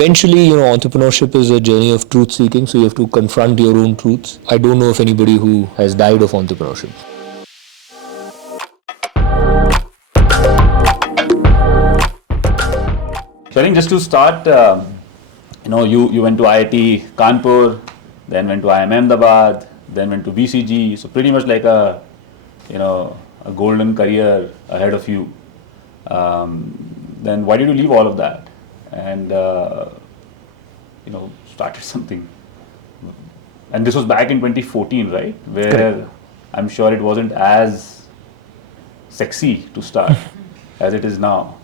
Eventually, entrepreneurship is a journey of truth seeking, so you have to confront your own truths. I don't know of anybody who has died of entrepreneurship. So I think just to start, you went to IIT Kanpur, then went to IIM Ahmedabad, then went to BCG. So pretty much like a golden career ahead of you. Then why did you leave all of that and started something? And this was back in 2014, right? Where Correct. I'm sure it wasn't as sexy to start as it is now.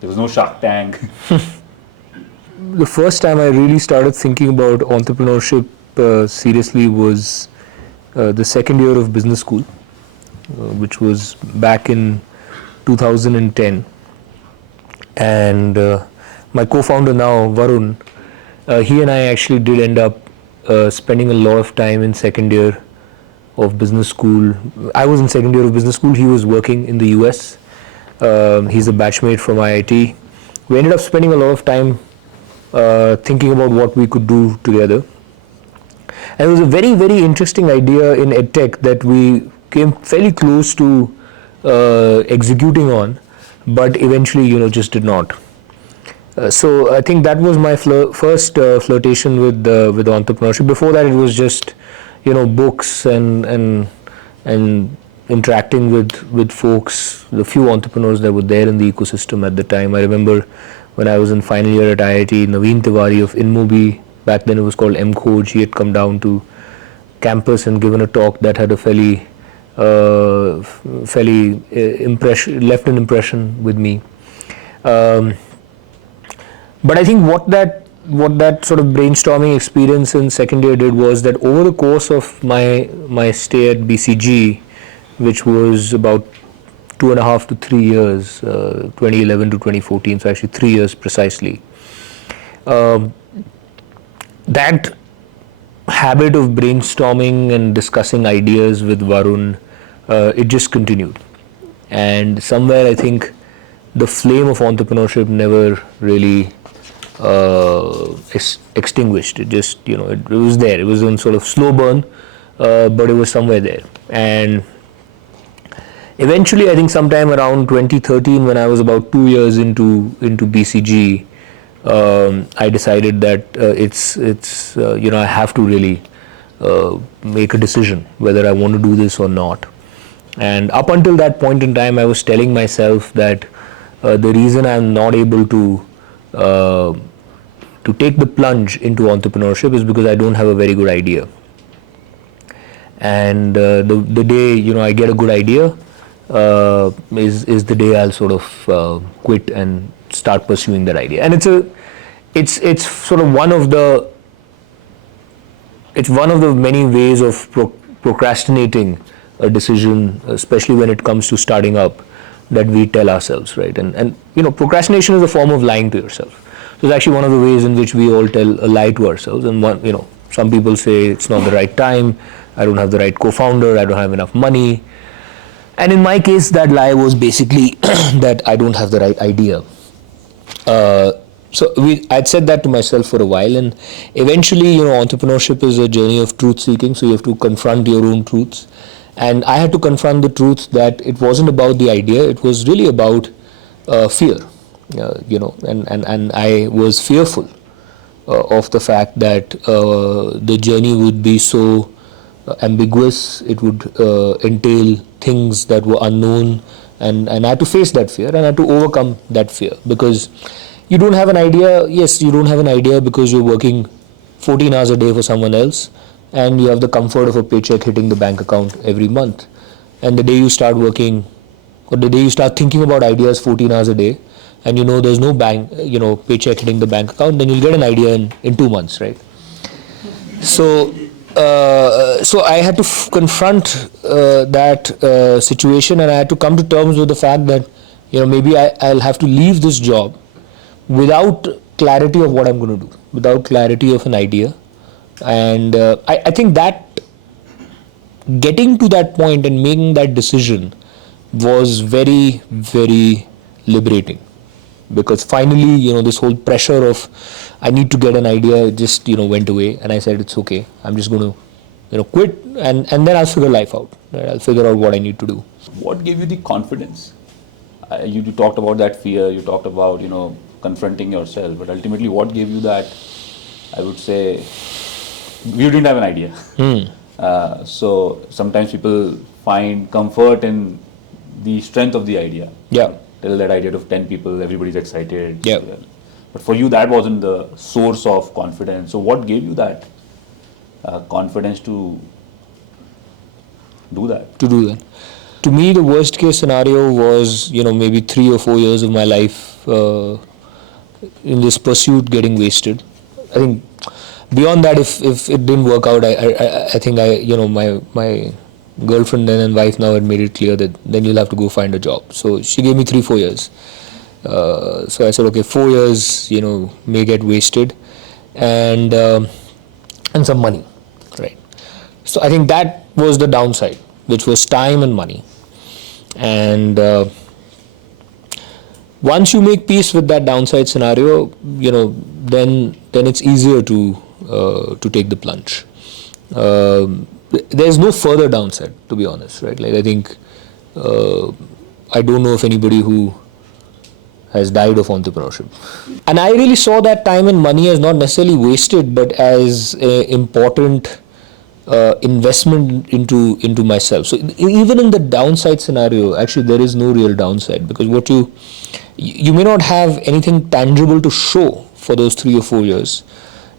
There was no Shark Tank. The first time I really started thinking about entrepreneurship seriously was the second year of business school, which was back in 2010. And my co-founder now, Varun, he and I actually did end up spending a lot of time in second year of business school. I was in second year of business school. He was working in the US. He's a batchmate from IIT. We ended up spending a lot of time thinking about what we could do together. And it was a very, very interesting idea in EdTech that we came fairly close to executing on, but eventually, just did not. So I think that was my first flirtation with entrepreneurship. Before that, it was just, books and interacting with folks, the few entrepreneurs that were there in the ecosystem at the time. I remember when I was in final year at IIT, Naveen Tiwari of InMobi, back then it was called MCoach, he had come down to campus and given a talk that had a fairly left an impression with me. But I think what that sort of brainstorming experience in second year did was that over the course of my stay at BCG, which was about 2.5 to 3 years, 2011 to 2014, so actually 3 years precisely, that habit of brainstorming and discussing ideas with Varun, it just continued. And somewhere I think the flame of entrepreneurship never really extinguished. It just, it was there. It was in sort of slow burn, but it was somewhere there. And eventually, I think sometime around 2013, when I was about 2 years into BCG, I decided that I have to really make a decision whether I want to do this or not. And up until that point in time, I was telling myself that the reason I'm not able to take the plunge into entrepreneurship is because I don't have a very good idea. And the day I get a good idea is the day I'll sort of quit and start pursuing that idea. And it's sort of one of the many ways of procrastinating a decision, especially when it comes to starting up, that we tell ourselves, right? And procrastination is a form of lying to yourself. So it's actually one of the ways in which we all tell a lie to ourselves. And some people say it's not the right time, I don't have the right co-founder, I don't have enough money. And in my case, that lie was basically that I don't have the right idea. I'd said that to myself for a while, and eventually, entrepreneurship is a journey of truth seeking, so you have to confront your own truths. And I had to confront the truth that it wasn't about the idea, it was really about fear, and I was fearful of the fact that the journey would be so ambiguous, it would entail things that were unknown, and I had to face that fear and I had to overcome that fear, because you don't have an idea. Yes, you don't have an idea because you're working 14 hours a day for someone else and you have the comfort of a paycheck hitting the bank account every month. And the day you start working, or the day you start thinking about ideas 14 hours a day, and there's no paycheck hitting the bank account, then you'll get an idea in 2 months, right? So I had to confront that situation, and I had to come to terms with the fact that maybe I'll have to leave this job without clarity of what I'm going to do, without clarity of an idea. And I think that getting to that point and making that decision was very, very liberating, because finally, this whole pressure of I need to get an idea just, went away, and I said it's okay. I'm just going to, quit, and then I'll figure life out. Right? I'll figure out what I need to do. What gave you the confidence? You talked about that fear, you talked about, confronting yourself, but ultimately what gave you that, I would say, you didn't have an idea. So sometimes people find comfort in the strength of the idea. Yeah. Tell that idea to 10 people, everybody's excited. Yeah. But for you, that wasn't the source of confidence. So what gave you that confidence to do that? To me, the worst case scenario was, maybe 3 or 4 years of my life in this pursuit getting wasted. I think beyond that, if it didn't work out, I think my girlfriend then and wife now had made it clear that then you'll have to go find a job. So she gave me 3-4 years. So I said, okay, 4 years, may get wasted, and some money, right? So I think that was the downside, which was time and money. And once you make peace with that downside scenario, then it's easier to take the plunge. There's no further downside, to be honest, right? Like, I think I don't know of anybody who has died of entrepreneurship. And I really saw that time and money as not necessarily wasted, but as an important investment into myself. So even in the downside scenario, actually there is no real downside, because what you may not have anything tangible to show for those 3 or 4 years,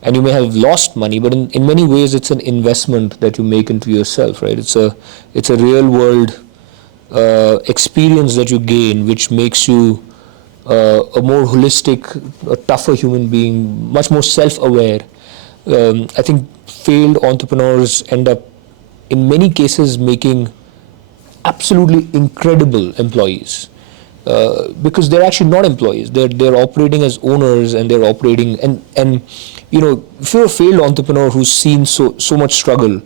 and you may have lost money, but in many ways it's an investment that you make into yourself, right? It's a real world experience that you gain, which makes you a more holistic, a tougher human being, much more self-aware. I think failed entrepreneurs end up, in many cases, making absolutely incredible employees, because they're actually not employees. They're operating as owners, and they're operating and if you're a failed entrepreneur who's seen so much struggle,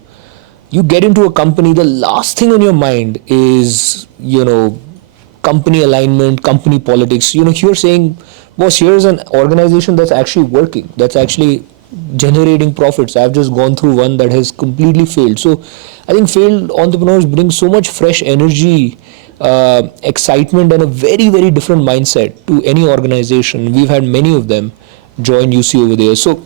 you get into a company, the last thing on your mind is company alignment, company politics. You're saying, boss, here's an organization that's actually working, that's actually generating profits. I've just gone through one that has completely failed. So I think failed entrepreneurs bring so much fresh energy, excitement, and a very, very different mindset to any organization. We've had many of them join UC over there. So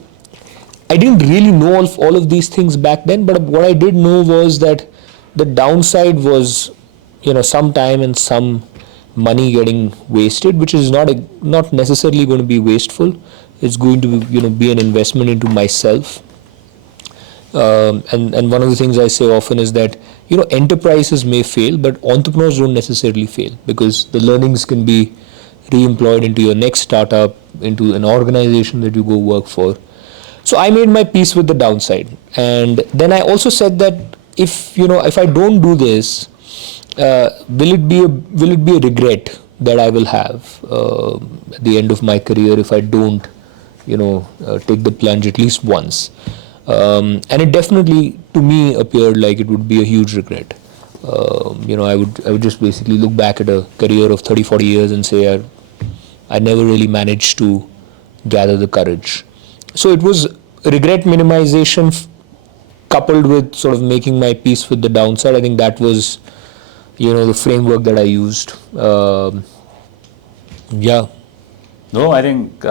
I didn't really know all of these things back then, but what I did know was that the downside was, some time and some money getting wasted, which is not necessarily going to be wasteful. It's going to be an investment into myself. And one of the things I say often is that enterprises may fail, but entrepreneurs don't necessarily fail, because the learnings can be re-employed into your next startup, into an organization that you go work for. So I made my peace with the downside, and then I also said that if I don't do this, will it be a regret that I will have at the end of my career if I don't take the plunge at least once. And it definitely, to me, appeared like it would be a huge regret. I would just basically look back at a career of 30-40 years and say I never really managed to gather the courage. So it was regret minimization coupled with sort of making my peace with the downside. I think that was the framework that I used. Yeah. No, I think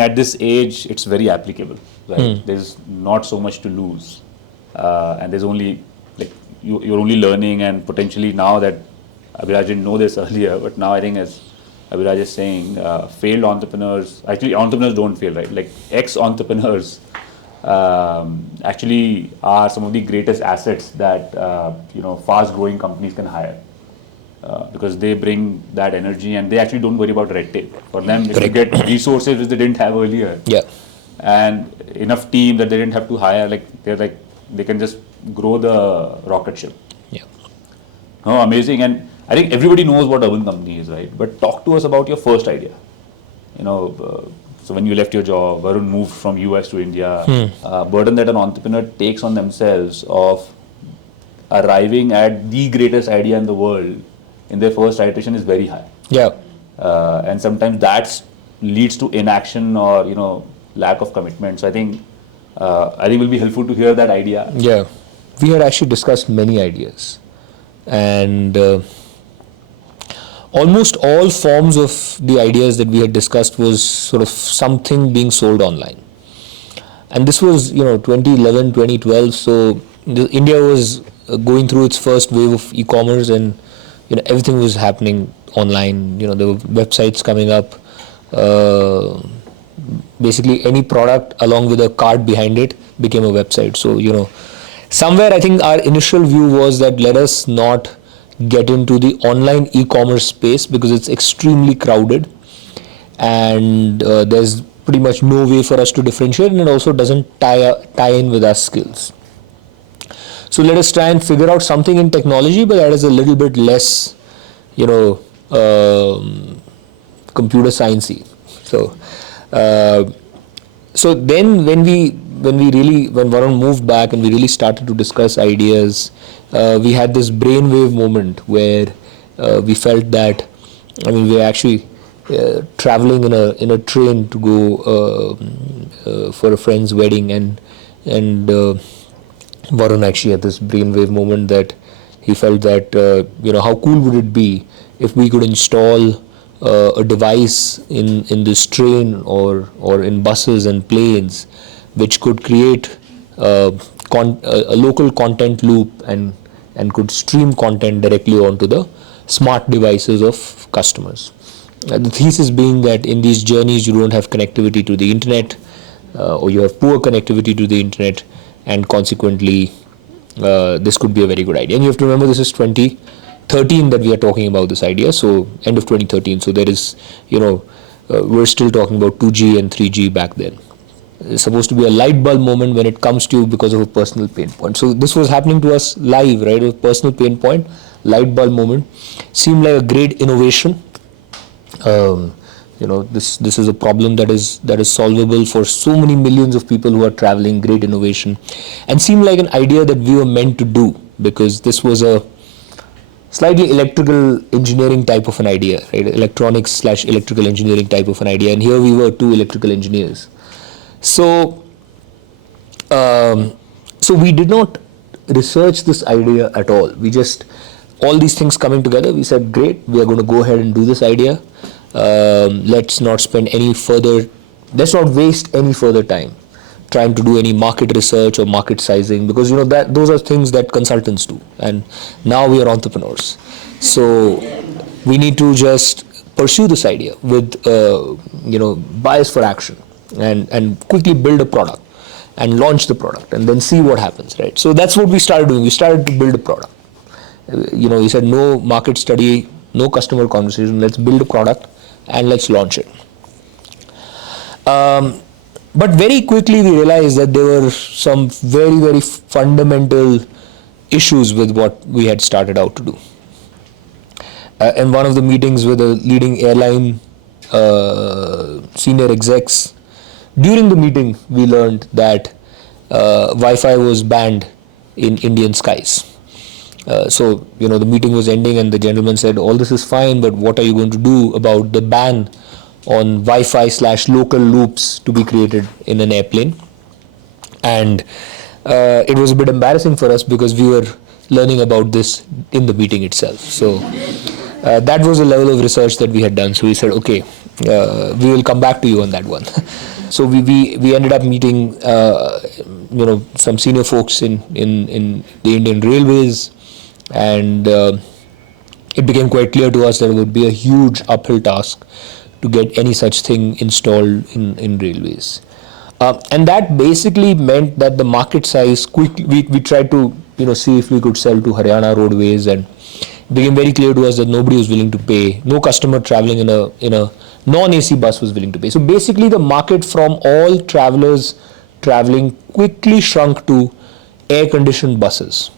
at this age it's very applicable, right? There's not so much to lose, and there's only you're only learning, and potentially now that Abhiraj didn't know this earlier, but now I think, as Abhiraj is saying, failed entrepreneurs, actually entrepreneurs don't fail, right? Like ex-entrepreneurs actually are some of the greatest assets that fast-growing companies can hire. Because they bring that energy, and they actually don't worry about red tape. For them, if you get resources which they didn't have earlier, and enough team that they didn't have to hire, they can just grow the rocket ship. Yeah. Oh, amazing. And I think everybody knows what UrbanCompany is, right? But talk to us about your first idea. So when you left your job, Varun moved from US to India, burden that an entrepreneur takes on themselves of arriving at the greatest idea in the world in their first iteration is very high. Yeah. and sometimes that leads to inaction or lack of commitment. So I think it will be helpful to hear that idea. Yeah, we had actually discussed many ideas, and almost all forms of the ideas that we had discussed was sort of something being sold online. And this was 2011, 2012. So India was going through its first wave of e-commerce, and everything was happening online. There were websites coming up. Basically, any product along with a card behind it became a website. So somewhere I think our initial view was that let us not get into the online e-commerce space because it's extremely crowded, and there's pretty much no way for us to differentiate, and it also doesn't tie in with our skills. So let us try and figure out something in technology, but that is a little bit less, computer sciencey. So then when Varun moved back and we really started to discuss ideas, we had this brainwave moment where we felt that, we were actually traveling in a train to go for a friend's wedding, and Varun actually had this brainwave moment that he felt that how cool would it be if we could install a device in this train or in buses and planes which could create a local content loop and could stream content directly onto the smart devices of customers. The thesis being that in these journeys you don't have connectivity to the internet, or you have poor connectivity to the internet, and consequently this could be a very good idea. And you have to remember, this is 2013 that we are talking about this idea, so end of 2013. So there is, we're still talking about 2G and 3G back then. It's supposed to be a light bulb moment when it comes to you because of a personal pain point. So this was happening to us live, right? A personal pain point, light bulb moment, seemed like a great innovation. This is a problem that is solvable for so many millions of people who are traveling. Great innovation, and seemed like an idea that we were meant to do, because this was a slightly electrical engineering type of an idea, right? Electronics/electrical engineering type of an idea, and here we were, two electrical engineers. So we did not research this idea at all. We just, all these things coming together, we said, great, we are going to go ahead and do this idea. Let's not waste any further time trying to do any market research or market sizing, because that those are things that consultants do, and now we are entrepreneurs. So we need to just pursue this idea with bias for action, and quickly build a product and launch the product and then see what happens, right? So that's what we started doing. We started to build a product. We said no market study, no customer conversation, let's build a product and let's launch it. But very quickly we realized that there were some very, very fundamental issues with what we had started out to do. In one of the meetings with a leading airline senior execs, during the meeting we learned that Wi-Fi was banned in Indian skies. So the meeting was ending and the gentleman said, all this is fine, but what are you going to do about the ban on Wi-Fi/local loops to be created in an airplane? And it was a bit embarrassing for us because we were learning about this in the meeting itself. So that was a level of research that we had done. So we said, okay, we will come back to you on that one. So we ended up meeting some senior folks in the Indian Railways, and it became quite clear to us that it would be a huge uphill task to get any such thing installed in railways. And that basically meant that the market size quickly, we tried to see if we could sell to Haryana Roadways, and it became very clear to us that nobody was willing to pay. No customer traveling in a non-AC bus was willing to pay. So basically the market from all travelers traveling quickly shrunk to air-conditioned buses.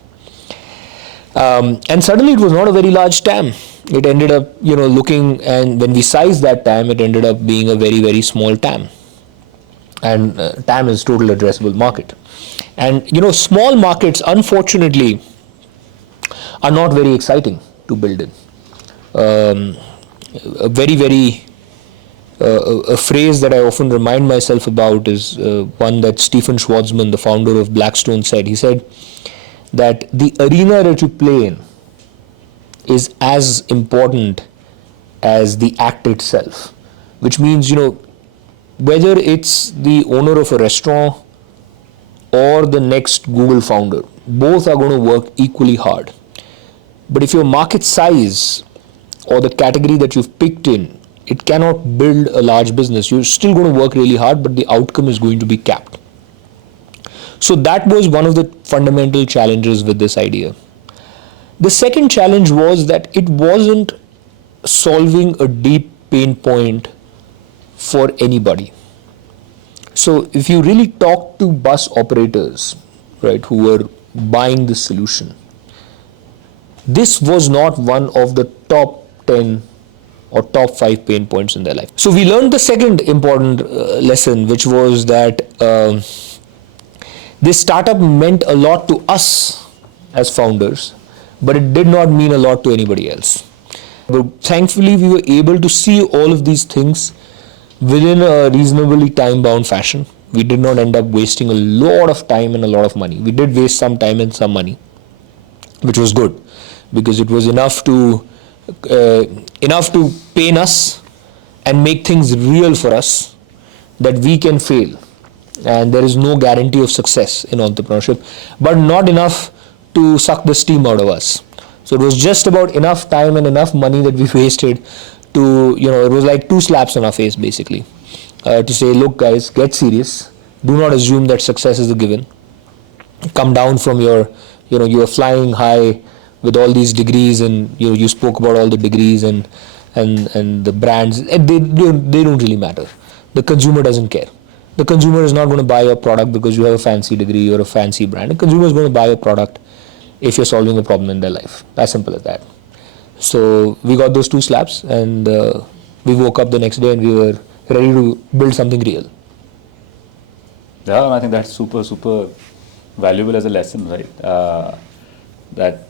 And suddenly it was not a very large TAM. It ended up, looking, and when we sized that TAM, it ended up being a very, very small TAM. And TAM is total addressable market. And, small markets, unfortunately, are not very exciting to build in. a very a phrase that I often remind myself about is one that Stephen Schwarzman, the founder of Blackstone, said. He said that the arena that you play in is as important as the act itself, which means, whether it's the owner of a restaurant or the next Google founder, both are going to work equally hard. But if your market size or the category that you've picked in, it cannot build a large business. You're still going to work really hard, but the outcome is going to be capped. So that was one of the fundamental challenges with this idea. The second challenge was that it wasn't solving a deep pain point for anybody. So if you really talk to bus operators, right, who were buying this solution, this was not one of the top 10 or top 5 pain points in their life. So we learned the second important lesson, which was that this startup meant a lot to us as founders, but it did not mean a lot to anybody else. But thankfully, we were able to see all of these things within a reasonably time-bound fashion. We did not end up wasting a lot of time and a lot of money. We did waste some time and some money, which was good, because it was enough to pain us and make things real for us that we can fail, and there is no guarantee of success in entrepreneurship, but not enough to suck the steam out of us. So it was just about enough time and enough money that we wasted to, it was like 2 slaps on our face basically, to say, look guys, get serious, do not assume that success is a given, come down from you are flying high with all these degrees, and you spoke about all the degrees and the brands, and they don't really matter. The consumer doesn't care. The consumer is not going to buy your product because you have a fancy degree or a fancy brand. The consumer is going to buy your product if you're solving a problem in their life. As simple as that. So we got those 2 slaps, and we woke up the next day and we were ready to build something real. Yeah, I think that's super valuable as a lesson, right? That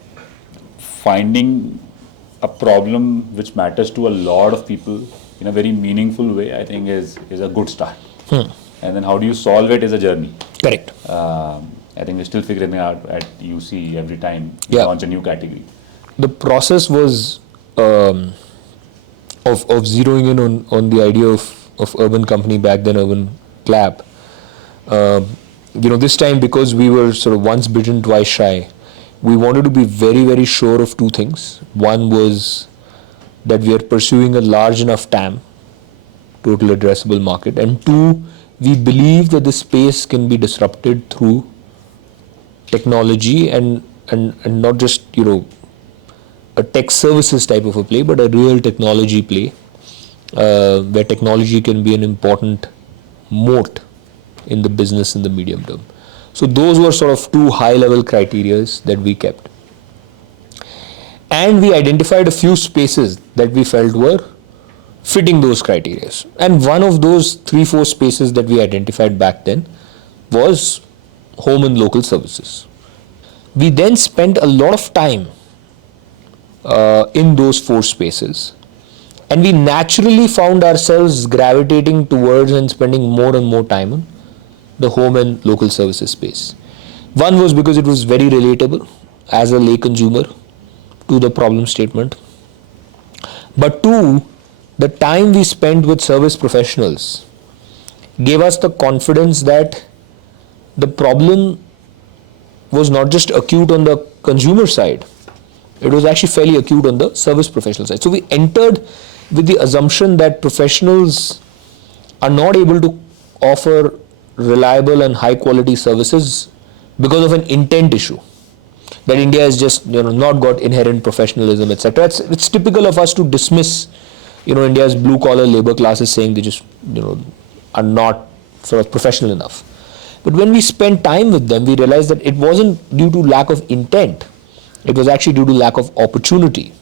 finding a problem which matters to a lot of people in a very meaningful way, I think is a good start. And then how do you solve it is a journey. Correct. I think we're still figuring it out at UC every time we Yeah. launch a new category. The process was of zeroing in on the idea of UrbanCompany, back then Urban Clap. This time, because we were sort of once bitten, twice shy, we wanted to be very, very sure of 2 things. One was that we are pursuing a large enough TAM, total addressable market, and 2, we believe that the space can be disrupted through technology and not just a tech services type of a play, but a real technology play, where technology can be an important moat in the business in the medium term. So those were sort of 2 high-level criterias that we kept. And we identified a few spaces that we felt were fitting those criteria. And one of those 3-4 spaces that we identified back then was home and local services. We then spent a lot of time in those 4 spaces, and we naturally found ourselves gravitating towards and spending more and more time on the home and local services space. One was because it was very relatable as a lay consumer to the problem statement. But 2, the time we spent with service professionals gave us the confidence that the problem was not just acute on the consumer side, it was actually fairly acute on the service professional side. So we entered with the assumption that professionals are not able to offer reliable and high quality services because of an intent issue, that India has just not got inherent professionalism, etc. It's typical of us to dismiss India's blue collar labor classes, saying they just are not sort of professional enough. But when we spent time with them, we realized that it wasn't due to lack of intent, it was actually due to lack of opportunity,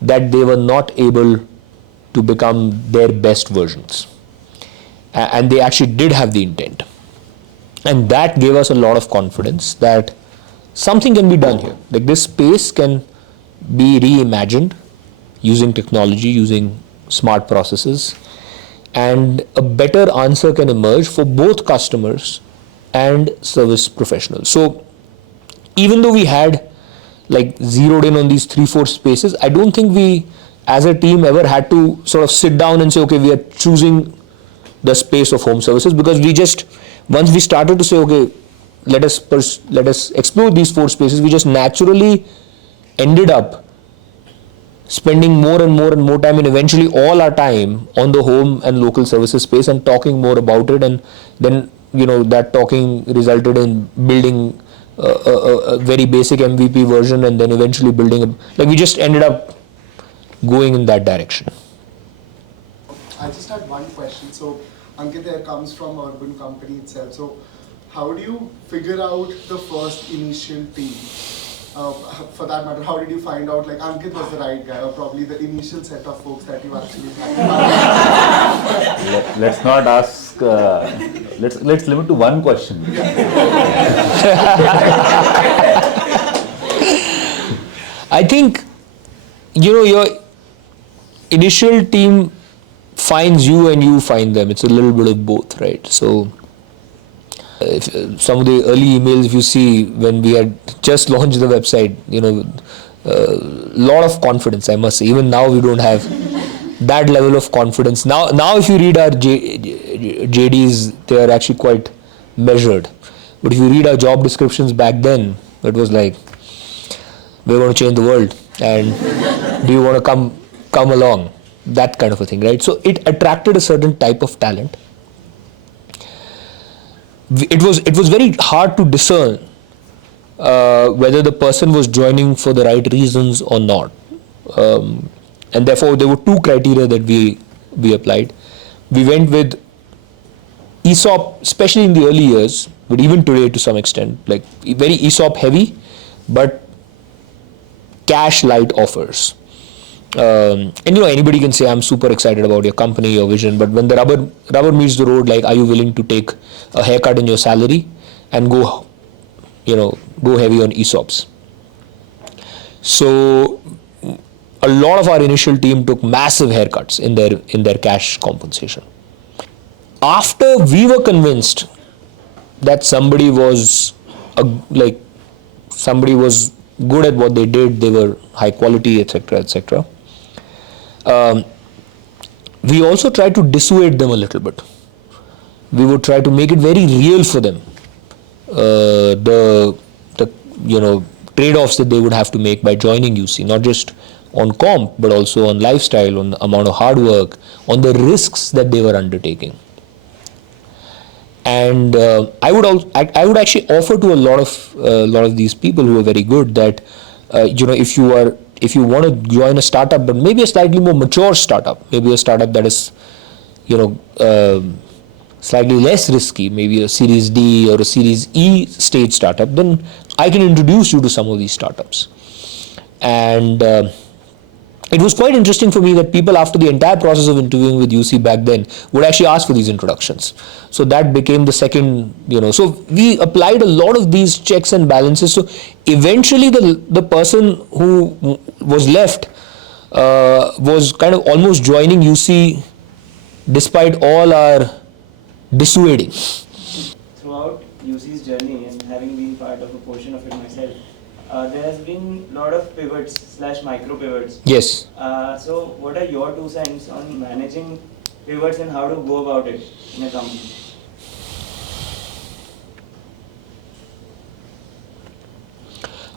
that they were not able to become their best versions. And they actually did have the intent. And that gave us a lot of confidence that something can be done here. Like, this space can be reimagined using technology, using smart processes, and a better answer can emerge for both customers and service professionals. So even though we had like zeroed in on these 3-4 spaces, I don't think we as a team ever had to sort of sit down and say, okay, we are choosing the space of home services, because we just, once we started to say, okay, let us explore these 4 spaces, we just naturally ended up spending more and more and more time, and eventually all our time, on the home and local services space and talking more about it. And then that talking resulted in building a very basic MVP version, and then eventually building like we just ended up going in that direction. I just had one question. So Ankit there comes from UrbanCompany itself. So how do you figure out the first initial team? For that matter, how did you find out like Ankit was the right guy, or probably the initial set of folks that you actually had? Let's not ask. Let's limit to one question. I think your initial team finds you and you find them. It's a little bit of both, right? So if, some of the early emails, if you see when we had just launched the website, lot of confidence, I must say. Even now we don't have that level of confidence. Now if you read our JDs, they are actually quite measured. But if you read our job descriptions back then, it was like, we're going to change the world, and do you want to come along? That kind of a thing, right? So it attracted a certain type of talent. It was very hard to discern whether the person was joining for the right reasons or not, and therefore there were 2 criteria that we applied. We went with ESOP, especially in the early years, but even today to some extent, like very ESOP heavy, but cash light offers. And anybody can say, I'm super excited about your company, your vision, but when the rubber meets the road, like, are you willing to take a haircut in your salary and go heavy on ESOPs? So a lot of our initial team took massive haircuts in their cash compensation. After we were convinced that somebody was good at what they did, they were high quality, etc., etc. We also tried to dissuade them a little bit. We would try to make it very real for them. The trade-offs that they would have to make by joining UC, not just on comp, but also on lifestyle, on the amount of hard work, on the risks that they were undertaking. And I would actually offer to a lot of these people who are very good that if you want to join a startup, but maybe a slightly more mature startup, maybe a startup that is slightly less risky, maybe a Series D or a Series E stage startup, then I can introduce you to some of these startups. And it was quite interesting for me that people, after the entire process of interviewing with UC back then, would actually ask for these introductions. So that became the second, so we applied a lot of these checks and balances. So eventually the person who was left was kind of almost joining UC despite all our dissuading. Throughout UC's journey, and having been part of a portion of it myself, there has been a lot of pivots / micro pivots. Yes. So what are your 2 cents on managing pivots and how to go about it in a company?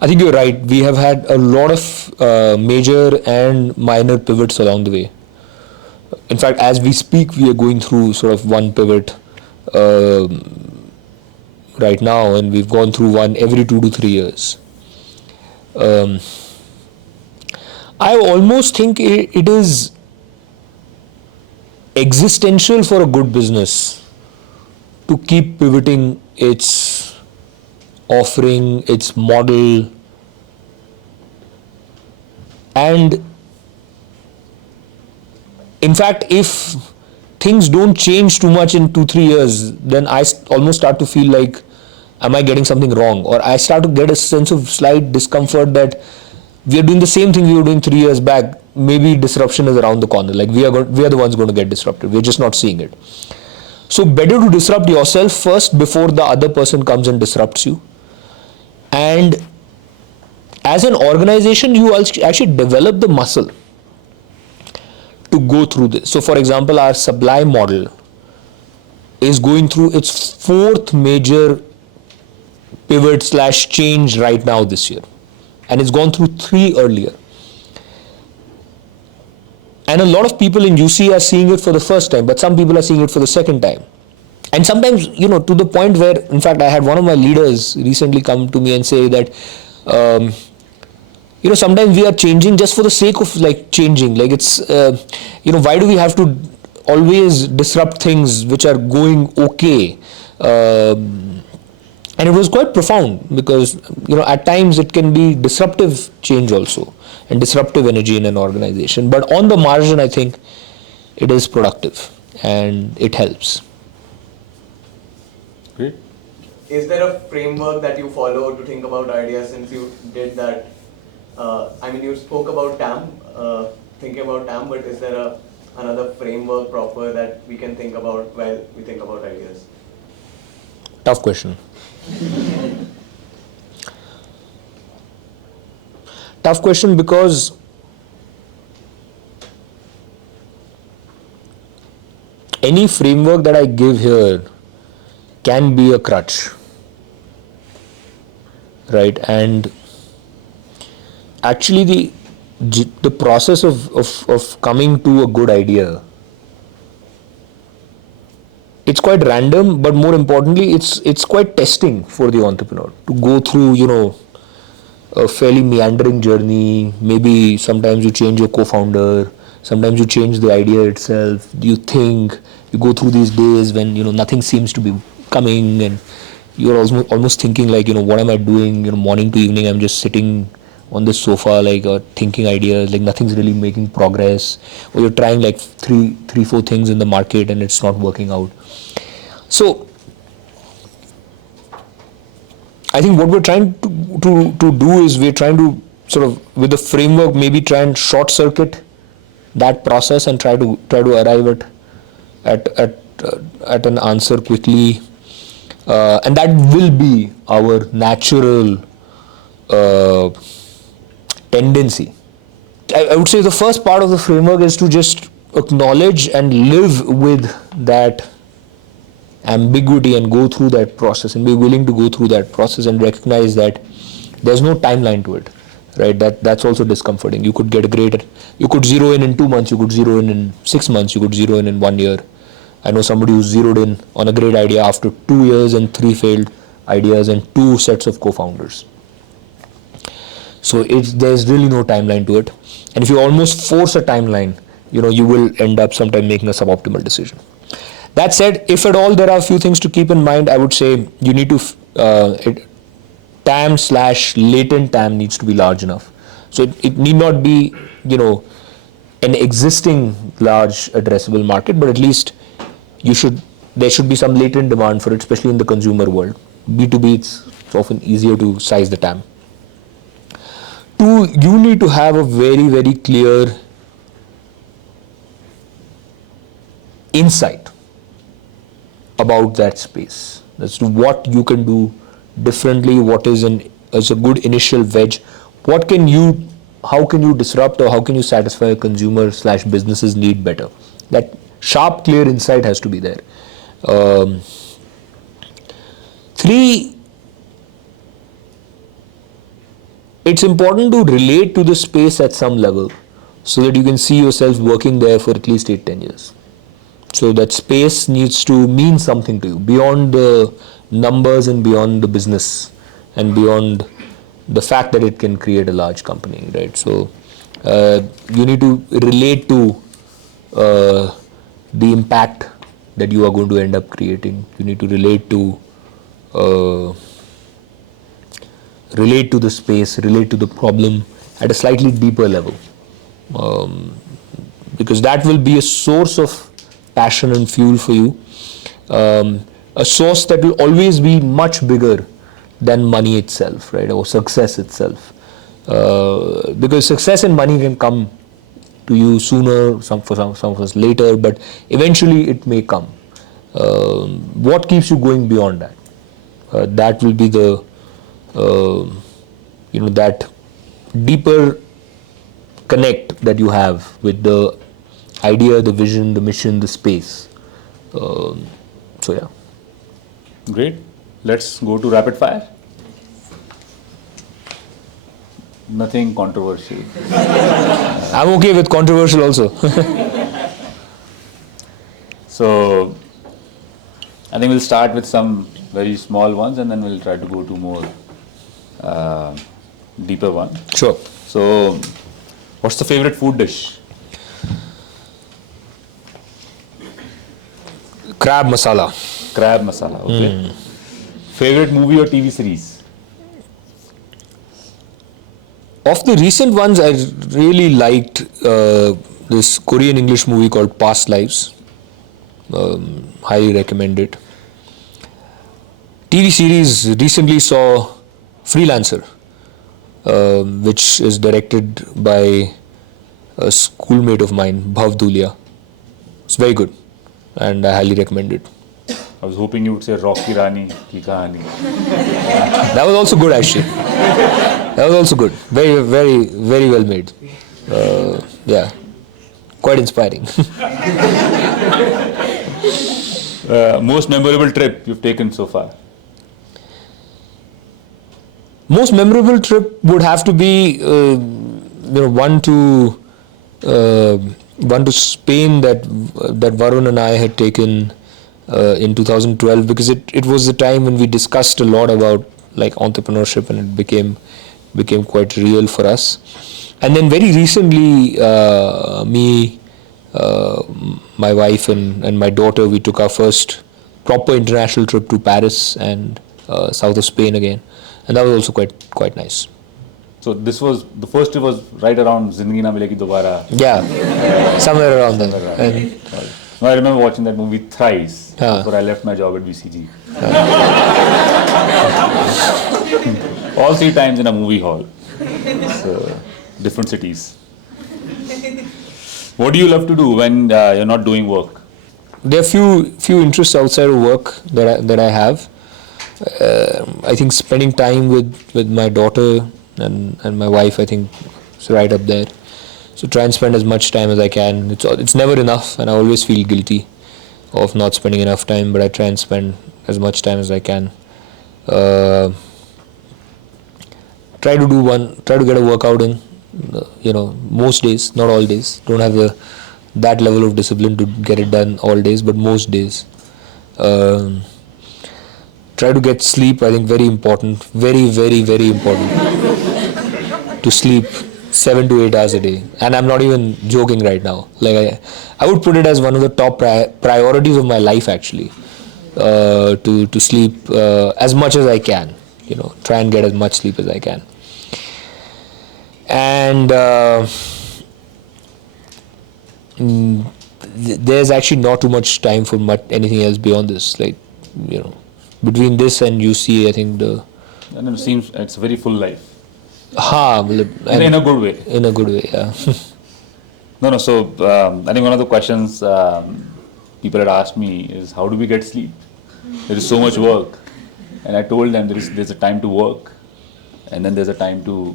I think you're right. We have had a lot of major and minor pivots along the way. In fact, as we speak, we are going through sort of one pivot right now, and we've gone through one every 2 to 3 years. I almost think it is existential for a good business to keep pivoting its offering, its model, and in fact, if things don't change too much in 2-3 years, then I almost start to feel like, am I getting something wrong? Or I start to get a sense of slight discomfort that we are doing the same thing we were doing 3 years back. maybe disruption is around the corner. Like we are the ones going to get disrupted. We're just not seeing it. So better to disrupt yourself first before the other person comes and disrupts you. And as an organization, you actually develop the muscle to go through this. So for example, our supply model is going through its 4th major pivot / change right now this year. And it's gone through 3 earlier. And a lot of people in UC are seeing it for the first time, but some people are seeing it for the second time. And sometimes, to the point where, in fact, I had one of my leaders recently come to me and say that, sometimes we are changing just for the sake of like changing. Like it's, why do we have to always disrupt things which are going okay? And it was quite profound because, at times it can be disruptive change also and disruptive energy in an organization. But on the margin, I think it is productive and it helps. Great. Is there a framework that you follow to think about ideas since you did that? You spoke about TAM, thinking about TAM, but is there another framework proper that we can think about while we think about ideas? Tough question. Tough question because any framework that I give here can be a crutch, right? And actually the process of coming to a good idea, it's quite random, but more importantly, it's quite testing for the entrepreneur to go through, a fairly meandering journey. Maybe sometimes you change your co-founder, sometimes you change the idea itself. You go through these days when, nothing seems to be coming and you're almost thinking like, what am I doing? Morning to evening, I'm just sitting on this sofa, like thinking ideas, like nothing's really making progress, or you're trying like three, 4 things in the market and it's not working out. So I think what we're trying to do is we're trying to sort of, with the framework, maybe try and short circuit that process and try to arrive at an answer quickly, and that will be our natural tendency. I would say the first part of the framework is to just acknowledge and live with that ambiguity and go through that process and be willing to go through that process and recognize that there's no timeline to it, right? That's also discomforting. You could you could zero in 2 months, you could zero in 6 months, you could zero in 1 year. I know somebody who zeroed in on a great idea after 2 years and 3 failed ideas and 2 sets of co-founders. So there's really no timeline to it. And if you almost force a timeline, you will end up sometime making a suboptimal decision. That said, if at all there are a few things to keep in mind, I would say you need to, TAM / latent TAM needs to be large enough. So it need not be, an existing large addressable market, but at least there should be some latent demand for it, especially in the consumer world. B2B, it's often easier to size the TAM. 2, you need to have a very, very clear insight about that space as to what you can do differently, what is a good initial wedge, how can you disrupt or how can you satisfy a consumer / business's need better. That sharp, clear insight has to be there. 3, it's important to relate to the space at some level so that you can see yourself working there for at least 8-10 years. So that space needs to mean something to you beyond the numbers and beyond the business and beyond the fact that it can create a large company, right? So you need to relate to the impact that you are going to end up creating. You need to relate to the space, relate to the problem at a slightly deeper level, because that will be a source of passion and fuel for you, a source that will always be much bigger than money itself, right, or success itself, because success and money can come to you sooner, some of us later, but eventually it may come. What keeps you going beyond that? That will be the that deeper connect that you have with the idea, the vision, the mission, the space. So yeah. Great. Let's go to rapid fire. Nothing controversial. I'm okay with controversial also. So, I think we'll start with some very small ones and then we'll try to go to more deeper one. Sure. So, what's the favorite food dish? Crab masala. Crab masala, okay. Favorite movie or TV series? Of the recent ones, I really liked this Korean English movie called Past Lives. Highly recommend it. TV series, recently saw Freelancer, which is directed by a schoolmate of mine, Bhav Dhulia. It's very good and I highly recommend it. I was hoping you would say Rocky Rani Ki Kahani. That was also good actually. That was also good. Very, very, very well made. Yeah, quite inspiring. Most memorable trip you've taken so far? Most memorable trip would have to be, one to Spain that Varun and I had taken in 2012, because it was the time when we discussed a lot about like entrepreneurship and it became quite real for us. And then very recently, me, my wife and my daughter, we took our first proper international trip to Paris and south of Spain again, and that was also quite nice. So this was, the first trip was right around Zindagi Na Milegi Dobara. Yeah, somewhere around there. And No, I remember watching that movie thrice before I left my job at BCG. All 3 times in a movie hall. So, different cities. What do you love to do when you're not doing work? there are few interests outside of work that I have. I think spending time with my daughter and my wife, I think, is right up there. So try and spend as much time as I can. It's never enough, and I always feel guilty of not spending enough time. But I try and spend as much time as I can. Try to get a workout in. Most days, not all days. Don't have that level of discipline to get it done all days, but most days. Try to get sleep. I think very important. Very, very, very important to sleep 7 to 8 hours a day, and I'm not even joking right now. Like I would put it as one of the top priorities of my life actually, to sleep as much as I can. Try and get as much sleep as I can. And there's actually not too much time for anything else beyond this. Like between this and UCA, I think And it seems it's a very full life. in In a good way. In a good way, yeah. No. So I think one of the questions people had asked me is, how do we get sleep? There is so much work, and I told them there's a time to work, and then there's a time to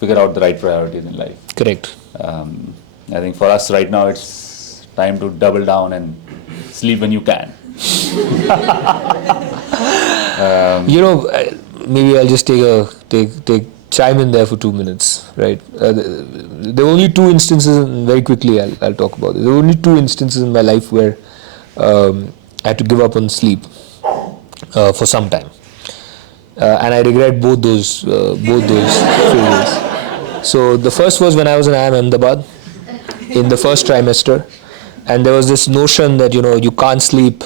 figure out the right priorities in life. Correct. I think for us right now it's time to double down and sleep when you can. Maybe I'll just take chime in there for 2 minutes, right? There were only 2 instances, and very quickly I'll talk about it. There were only 2 instances in my life where I had to give up on sleep for some time, and I regret both those phases. So the first was when I was in IIM Ahmedabad in the first trimester, and there was this notion that you can't sleep,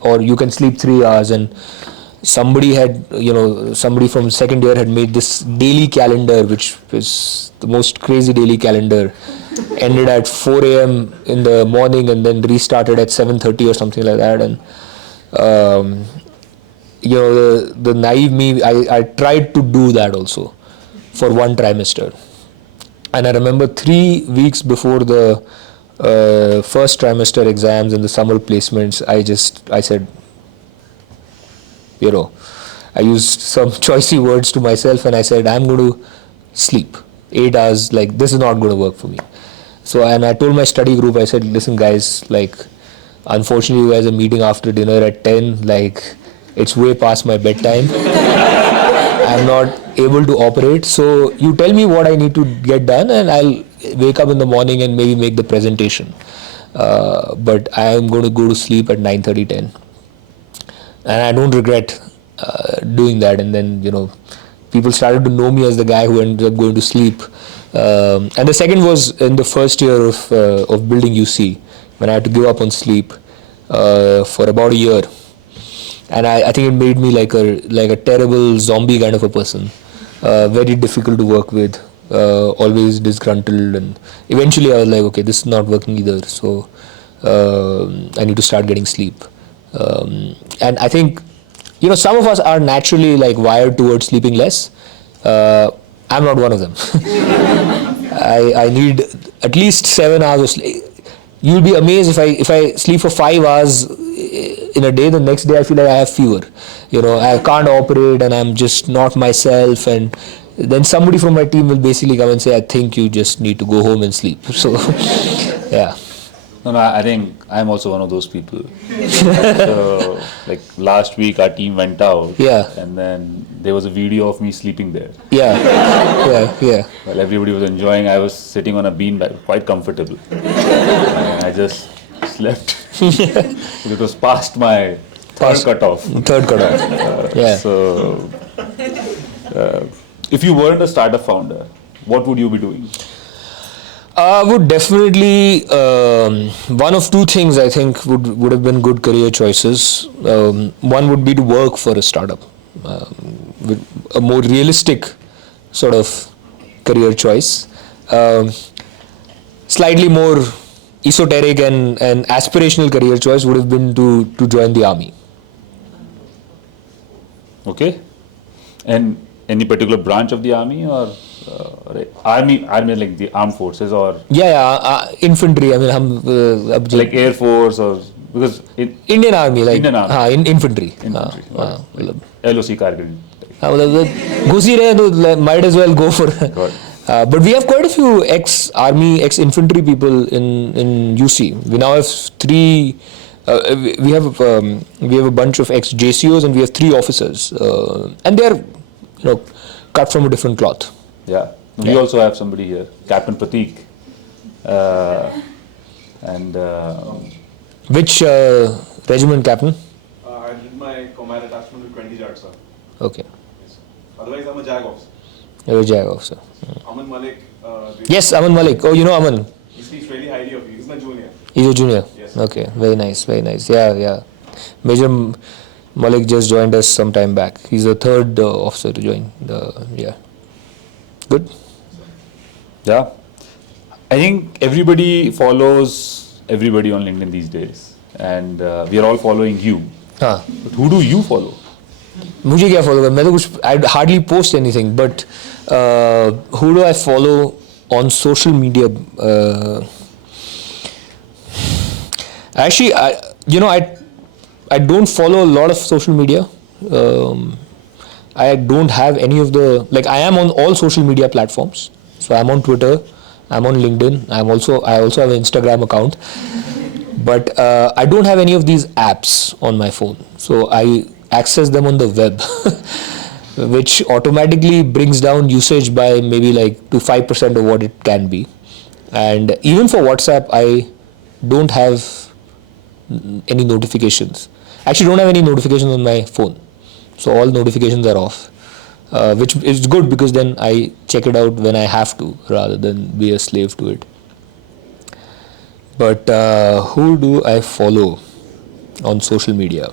or you can sleep 3 hours, and somebody from second year had made this daily calendar, which is the most crazy daily calendar, ended at 4 a.m. in the morning and then restarted at 7:30 or something like that. And the naive me, I tried to do that also for one trimester, And I remember 3 weeks before the first trimester exams and the summer placements, I said, I used some choicy words to myself and I said, I'm going to sleep 8 hours, like this is not going to work for me. So, and I told my study group, I said, listen guys, like unfortunately you guys are meeting after dinner at 10, like it's way past my bedtime. I'm not able to operate, so you tell me what I need to get done and I'll wake up in the morning and maybe make the presentation. But I am going to go to sleep at 9:30, 10. And I don't regret doing that. And then, people started to know me as the guy who ended up going to sleep. And the second was in the first year of building UC, when I had to give up on sleep for about a year. And I think it made me like a terrible zombie kind of a person, very difficult to work with, always disgruntled, and eventually I was like, okay, this is not working either, so I need to start getting sleep. And I think, some of us are naturally like wired towards sleeping less. I'm not one of them. I need at least 7 hours of sleep. You'll be amazed if I sleep for 5 hours in a day, the next day I feel like I have fever. I can't operate and I'm just not myself, and then somebody from my team will basically come and say, I think you just need to go home and sleep. So, yeah. No, I think I'm also one of those people. So, like last week our team went out, Yeah. and then there was a video of me sleeping there. Yeah. While everybody was enjoying, I was sitting on a beanbag, quite comfortable. And I just slept. It was past my third cutoff. Third cutoff. Yeah. So, if you weren't a startup founder, what would you be doing? Would definitely, one of two things I think would have been good career choices. One would be to work for a startup, with a more realistic sort of career choice. Slightly more esoteric and aspirational career choice would have been to join the army. Okay. And any particular branch of the army, or army like the armed forces, or Infantry. I mean, like Air Force, or because Indian Army, like Indian Army. Infantry. LOC Kargil. घुस ही रहे तो might as well go for. But we have quite a few ex-army, ex-infantry people in UC. We now have three. We have a bunch of ex-JCOs and we have 3 officers, and they're cut from a different cloth. Yeah. We also have somebody here, Captain Prateek. Which regiment, Captain? I did my command attachment with 20 JAT, sir. Okay. Yes. Otherwise, I'm a JAG officer. You're a JAG officer. Aman Malik. Yes, Aman Malik. Oh, you know Aman? He speaks really highly of you. He's my junior. He's a junior? Yes. Okay, very nice, very nice. Yeah. Major Malik just joined us some time back. He's the 3rd officer to join. Good? Yeah. I think everybody follows everybody on LinkedIn these days. And we are all following you. हाँ. But who do you follow? मुझे क्या follow कर? मैं तो कुछ I hardly post anything. But who do I follow on social media? Actually, I don't follow a lot of social media. I don't have any of the, like, I am on all social media platforms. So I'm on Twitter, I'm on LinkedIn, I also have an Instagram account. But I don't have any of these apps on my phone. So I access them on the web, which automatically brings down usage by maybe like to 5% of what it can be. And even for WhatsApp, I don't have any notifications. Actually, don't have any notifications on my phone. So all notifications are off, which is good because then I check it out when I have to rather than be a slave to it. But who do I follow on social media?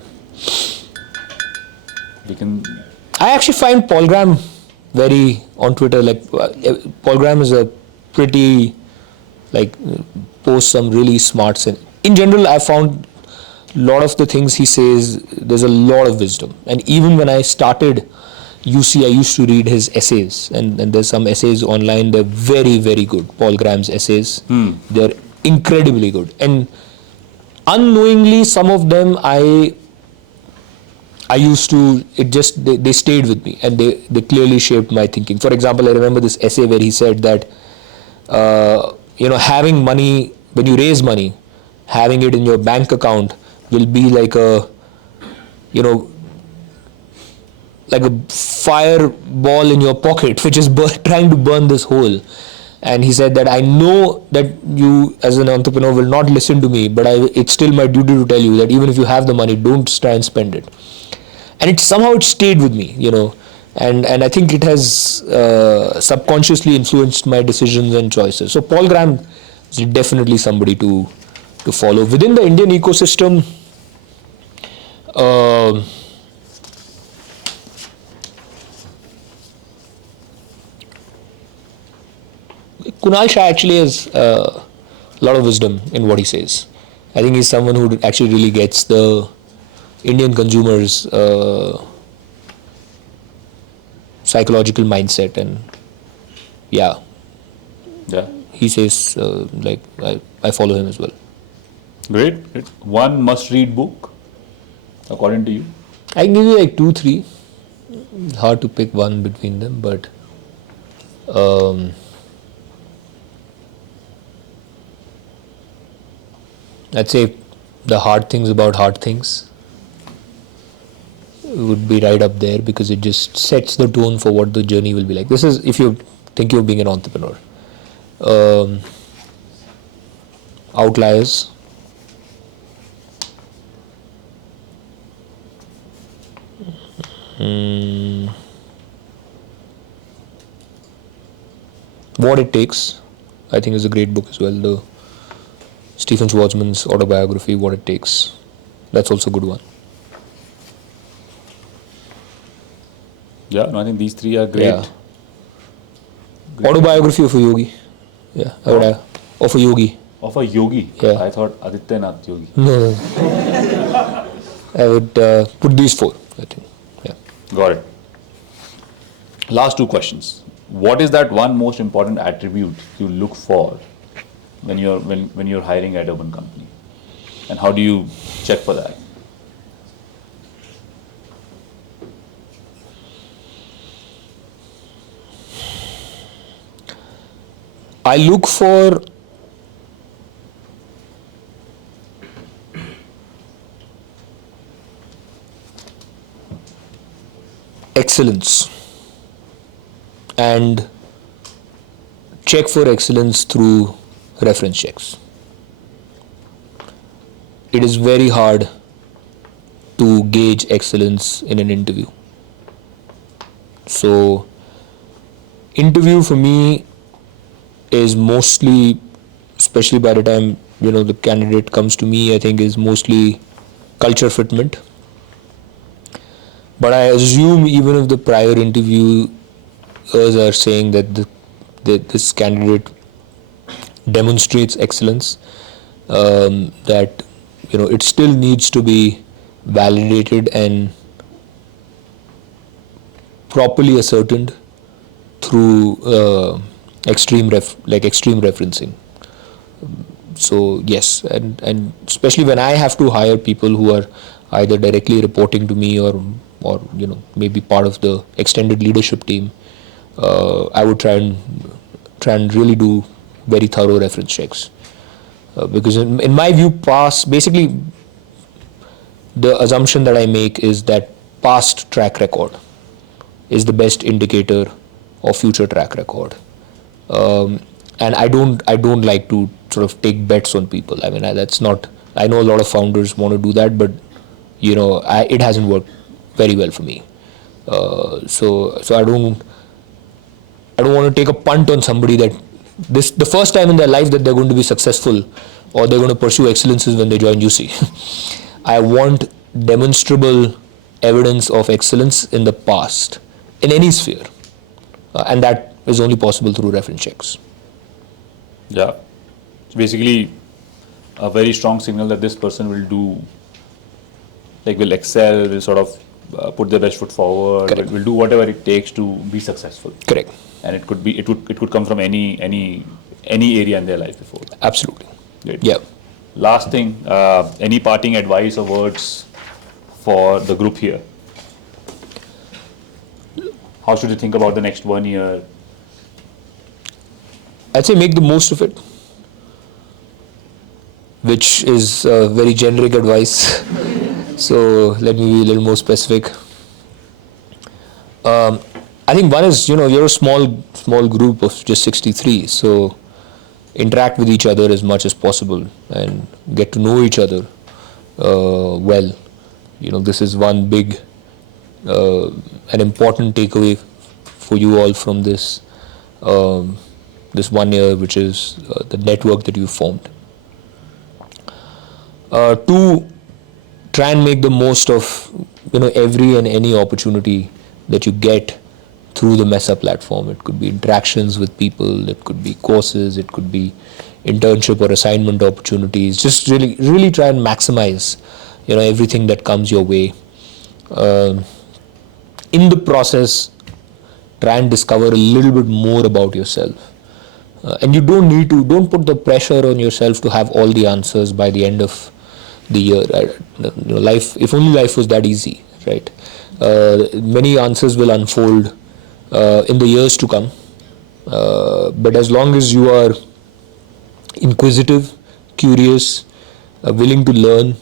I actually find Paul Graham very on Twitter. Like Paul Graham is a pretty posts some really smart sense. In general, I found a lot of the things he says, there's a lot of wisdom. And even when I started UC, I used to read his essays, and there's some essays online. They're very, very good. Paul Graham's essays, they're incredibly good. And unknowingly, some of them I used to. It just they stayed with me, and they clearly shaped my thinking. For example, I remember this essay where he said that having money, when you raise money, having it in your bank account will be like a like a fireball in your pocket, which is trying to burn this hole. And he said that I know that you, as an entrepreneur, will not listen to me, but it's still my duty to tell you that even if you have the money, don't try and spend it. And it stayed with me, and I think it has subconsciously influenced my decisions and choices. So Paul Graham is definitely somebody to follow within the Indian ecosystem. Kunal Shah actually has a lot of wisdom in what he says. I think he's someone who actually really gets the Indian consumers' psychological mindset, and Yeah. he says I follow him as well. Great. One must-read book, according to you. I can give you like 2, 3. Hard to pick one between them, but I'd say The Hard Things About Hard Things would be right up there, because it just sets the tone for what the journey will be like. This is if you're thinking of being an entrepreneur. Outliers. What It Takes, I think, is a great book as well. The Stephen Schwarzman's autobiography, What It Takes, that's also a good one. Yeah, no, I think these three are great. Yeah. Autobiography of a yogi. Yeah, of a yogi. Of a yogi. Yeah. I thought Aditya Nath Yogi. No. I would put these 4, I think. Yeah. Got it. Last 2 questions. What is that one most important attribute you look for when you're hiring at UrbanCompany, and how do you check for that? I look for excellence, and check for excellence through reference checks. It is very hard to gauge excellence in an interview. So, interview for me is mostly, especially by the time the candidate comes to me, I think is mostly culture fitment. But I assume even if the prior interviewers are saying that this candidate demonstrates excellence, that it still needs to be validated and properly ascertained through extreme referencing. So yes, and especially when I have to hire people who are either directly reporting to me or maybe part of the extended leadership team, I would try and really do very thorough reference checks, because in my view, basically the assumption that I make is that past track record is the best indicator of future track record, and I don't like to sort of take bets on people. I mean, that's not. I know a lot of founders want to do that, but it hasn't worked very well for me. So I don't want to take a punt on somebody that the first time in their life that they're going to be successful or they're going to pursue excellences when they join UC. I want demonstrable evidence of excellence in the past, in any sphere, and that is only possible through reference checks. Yeah, it's basically a very strong signal that this person will excel, will sort of put their best foot forward, Correct. will do whatever it takes to be successful. Correct. And it could come from any area in their life before. Absolutely. Great. Yeah. Last thing, any parting advice or words for the group here? How should you think about the next 1 year? I'd say make the most of it, which is very generic advice. So let me be a little more specific. I think one is, you're a small group of just 63, so interact with each other as much as possible and get to know each other well. This is one big an important takeaway for you all from this this 1 year, which is the network that you formed. Two, try and make the most of every and any opportunity that you get through the Mesa platform. It could be interactions with people, it could be courses, it could be internship or assignment opportunities. Just really try and maximize everything that comes your way. In the process, try and discover a little bit more about yourself. And you don't put the pressure on yourself to have all the answers by the end of the year. Life, if only life was that easy, right? Many answers will unfold in the years to come. But as long as you are inquisitive, curious, willing to learn,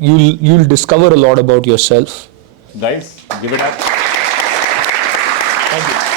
you'll discover a lot about yourself. Guys, give it up. Thank you.